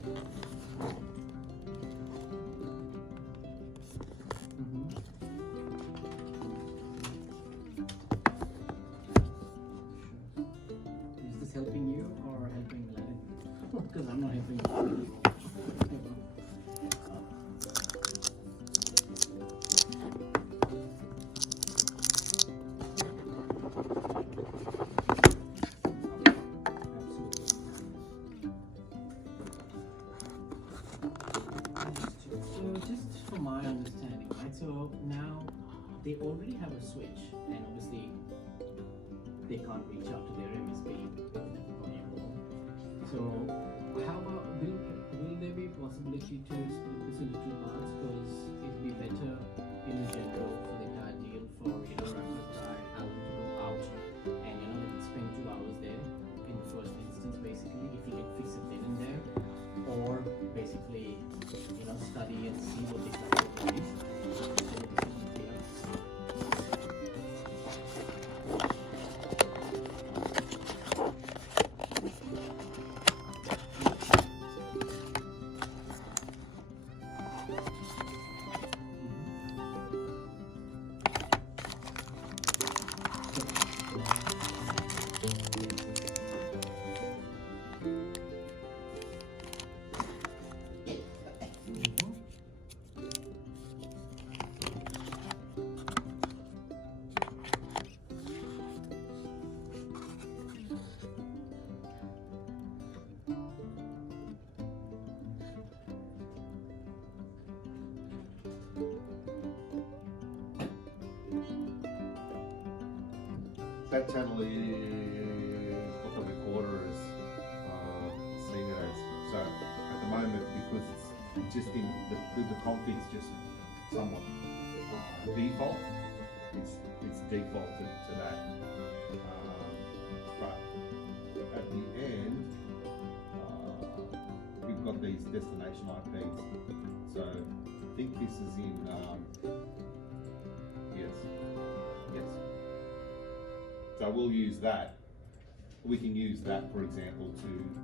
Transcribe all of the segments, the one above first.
Is this helping you or helping Aladdin? Because I'm not helping you. So just from my understanding, right? So now they already have a switch, and obviously they can't reach out to their MSP anymore. So how about will there be a possibility to split this into two parts? Because it'd be better in general for the entire deal for Rafa's guy Alan to go out and spend 2 hours there in the first instance, basically, if he can fix it then and there, or basically study and see what the problem is. That channel is what the recorder is seen it as. So at the moment, because it's just in the config's just somewhat default, it's defaulted to that. But at the end, we've got these destination IPs. So I think this is in yes. So we'll use that. We can use that, for example,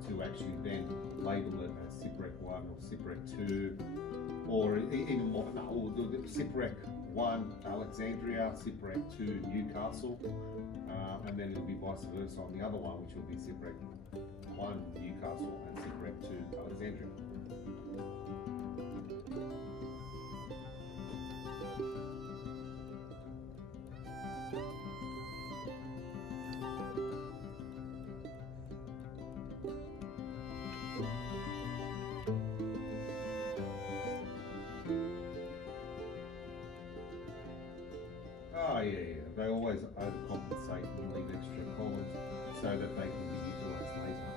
to actually then label it as SIPREC 1 or SIPREC 2, or even more. No, we'll do SIPREC 1 Alexandria, SIPREC 2 Newcastle, and then it'll be vice versa on the other one, which will be SIPREC 1 Newcastle and SIPREC 2 Alexandria. Oh yeah. They always overcompensate and leave extra columns so that they can be utilised later.